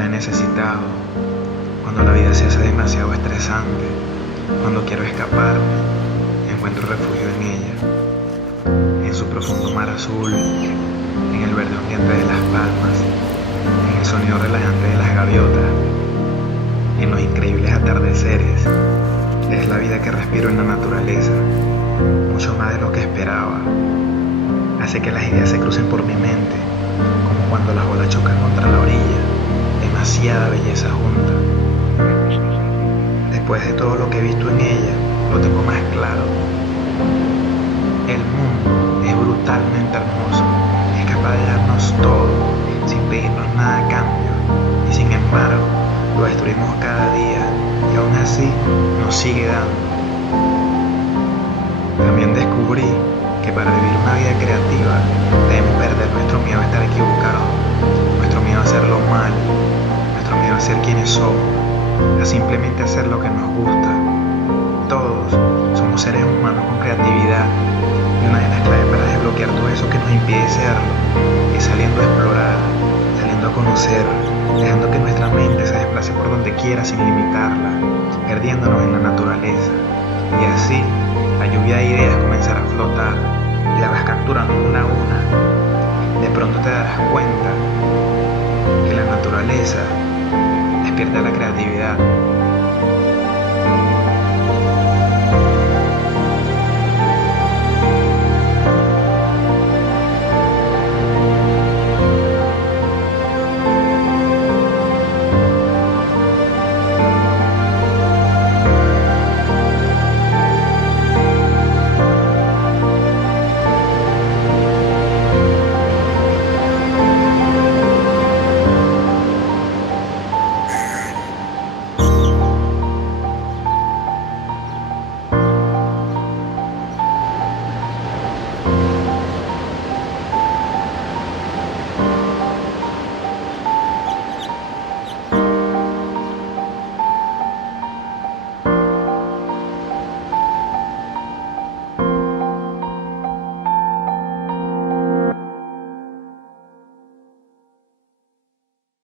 la he necesitado, cuando la vida se hace demasiado estresante, cuando quiero escaparme, encuentro refugio en ella, en su profundo mar azul, en el verde ondeante de las palmas, en el sonido relajante de las gaviotas, en los increíbles atardeceres. Es la vida que respiro en la naturaleza, mucho más de lo que esperaba. Hace que las ideas se crucen por mi mente, como cuando las olas chocan contra la orilla, demasiada belleza junta. Después de todo lo que he visto en ella, lo tengo más claro. El mundo es brutalmente hermoso, es capaz de darnos todo, sin pedirnos nada a cambio, y sin embargo, lo destruimos cada día, y aún así nos sigue dando. También descubrí que para vivir una vida creativa debemos perder nuestro miedo a estar equivocados, nuestro miedo a hacerlo mal, nuestro miedo a ser quienes somos, a simplemente hacer lo que nos gusta. Todos somos seres humanos con creatividad, y una de las claves para desbloquear todo eso que nos impide serlo es saliendo a explorar, saliendo a conocer, dejando que nuestra mente se desplace por donde quiera sin limitarla, perdiéndonos en la naturaleza, y así la lluvia de ideas comenzará a flotar y la vas capturando una a una. De pronto te darás cuenta que la naturaleza despierta la creatividad